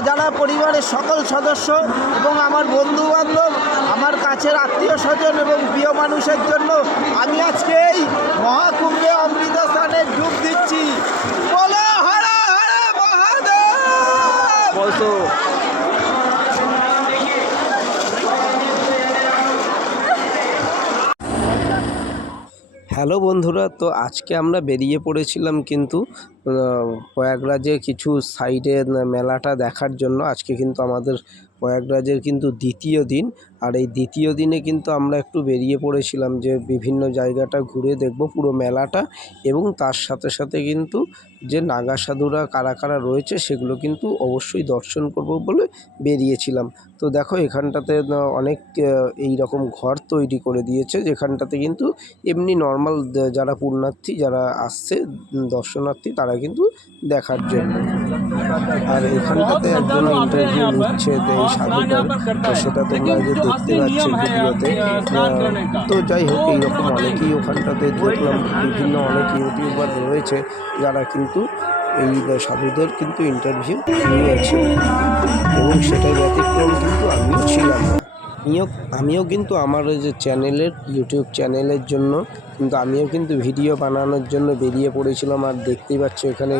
যারা পরিবারের সকল সদস্য এবং আমার বন্ধু বান্ধব আমার কাছের আত্মীয় স্বজন এবং প্রিয় মানুষের জন্য আমি আজকে এই মহাকুম্ভে অমৃত স্থানে ডুব দিচ্ছি। বলো হরে হরে মহাদেব! বলতো হ্যালো বন্ধুরা তো আজকে আমরা বেরিয়ে পড়েছিলাম কিন্তু আহ, প্রয়াগরাজে কিছু সাইডে মেলাটা দেখার জন্য আজকে কিন্তু আমাদের প্রয়াগরাজের কিন্তু দ্বিতীয় দিন। আর এই দ্বিতীয় দিনে কিন্তু আমরা একটু বেরিয়ে পড়েছিলাম যে বিভিন্ন জায়গাটা ঘুরে দেখব পুরো মেলাটা এবং তার সাথে সাথে কিন্তু যে নাগা সাধুরা কারা কারা রয়েছে সেগুলো কিন্তু অবশ্যই দর্শন করব বলে বেরিয়েছিলাম। তো দেখো, এখানটাতে অনেক এই রকম ঘর তৈরি করে দিয়েছে, যেখানটাতে কিন্তু এমনি নর্মাল যারা পুণ্যার্থী, যারা আসছে দর্শনার্থী, তারা কিন্তু দেখার জন্য। আর এখানটাতে একজন ইন্টারভিউ নিচ্ছে এই সাধুটার সেটা তোমরা যে দেখতে পাচ্ছ ভিডিওতে তো যাই হোক, এইরকম অনেকেই ওখানটাতে দেখলাম। বিভিন্ন অনেক ইউটিউবার রয়েছে, যারা কিন্তু এই সাধুদের কিন্তু ইন্টারভিউ নিয়েছে এবং সেটাই ব্যতিক্রম কিন্তু আমিও ছিলাম। আমিও আমিও কিন্তু আমার ওই যে চ্যানেলের ইউটিউব চ্যানেলের জন্য কিন্তু আমিও কিন্তু ভিডিও বানানোর জন্য বেরিয়ে পড়েছিলাম। আর দেখতেই পাচ্ছ এখানে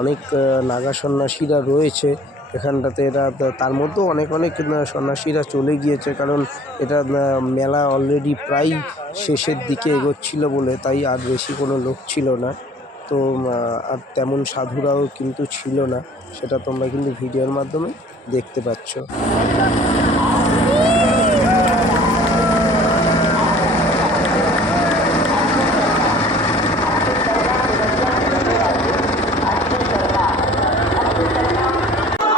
অনেক নাগা সন্ন্যাসীরা রয়েছে। এখানটাতে এরা, তার মধ্যেও অনেক অনেক সন্ন্যাসীরা চলে গিয়েছে। কারণ এটা মেলা অলরেডি প্রায় শেষের দিকে এগোচ্ছিল বলে, তাই আর বেশি কোনো লোক ছিল না। তো আর তেমন সাধুরাও কিন্তু ছিল না সেটা তোমরা কিন্তু ভিডিওর মাধ্যমে দেখতে পাচ্ছ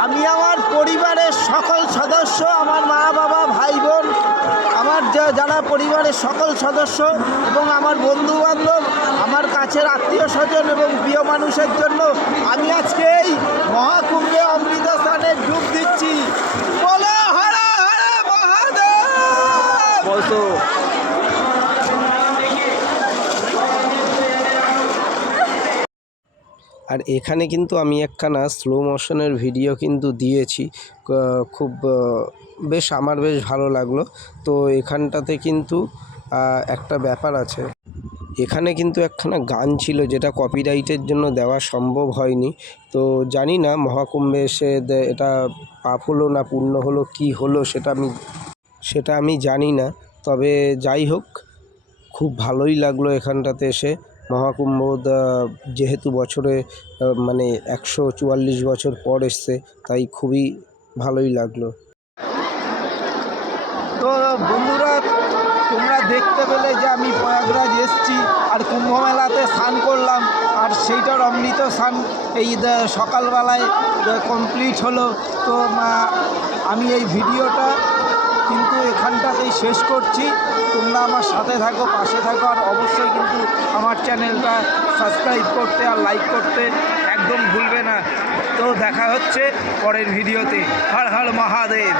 আমি আমার পরিবারের সকল সদস্য আমার মা বাবা ভাই বোন আমার যা- যারা পরিবারের সকল সদস্য এবং আমার বন্ধু বান্ধব আমার কাছের আত্মীয় স্বজন এবং প্রিয় মানুষের জন্য আমি আজকে এই মহাকুম্ভে অমৃত স্থানে ডুব দিচ্ছি বলো হরে হরে মহাদেব বলতো আর এখানে কিন্তু আমি একখানা স্লো মোশনের ভিডিও কিন্তু দিয়েছি। খুব বেশ আমার বেশ ভালো লাগল। তো এখানটাতে কিন্তু একটা ব্যাপার আছে। এখানে কিন্তু একখানা গান ছিল যেটা কপিরাইটের জন্য দেওয়া সম্ভব হয়নি। তো জানি না মহাকুম্ভে এসে এটা পাপ হলো না পূর্ণ হলো, কি হলো সেটা আমি সেটা আমি জানি না। তবে যাই হোক, খুব ভালোই লাগল এখানটাতে এসে। মহাকুম্ভ যেহেতু বছরে মানে একশো চুয়াল্লিশ বছর পর এসছে, তাই খুবই ভালোই লাগল। তো বন্ধুরা, তোমরা দেখতে পেলে যে আমি প্রয়াগরাজ এসছি আর কুম্ভ মেলাতে স্নান করলাম, আর সেইটার অমৃত স্নান এই সকালবেলায় কমপ্লিট হলো। তো আমি এই ভিডিওটা কিন্তু এখানটাতেই শেষ করছি। তোমরা আমার সাথে থাকো, পাশে থাকো, আর অবশ্যই কিন্তু আমার চ্যানেলটা সাবস্ক্রাইব করতে আর লাইক করতে একদম ভুলবে না। তো দেখা হচ্ছে পরের ভিডিওতে। হর হর মহাদেব।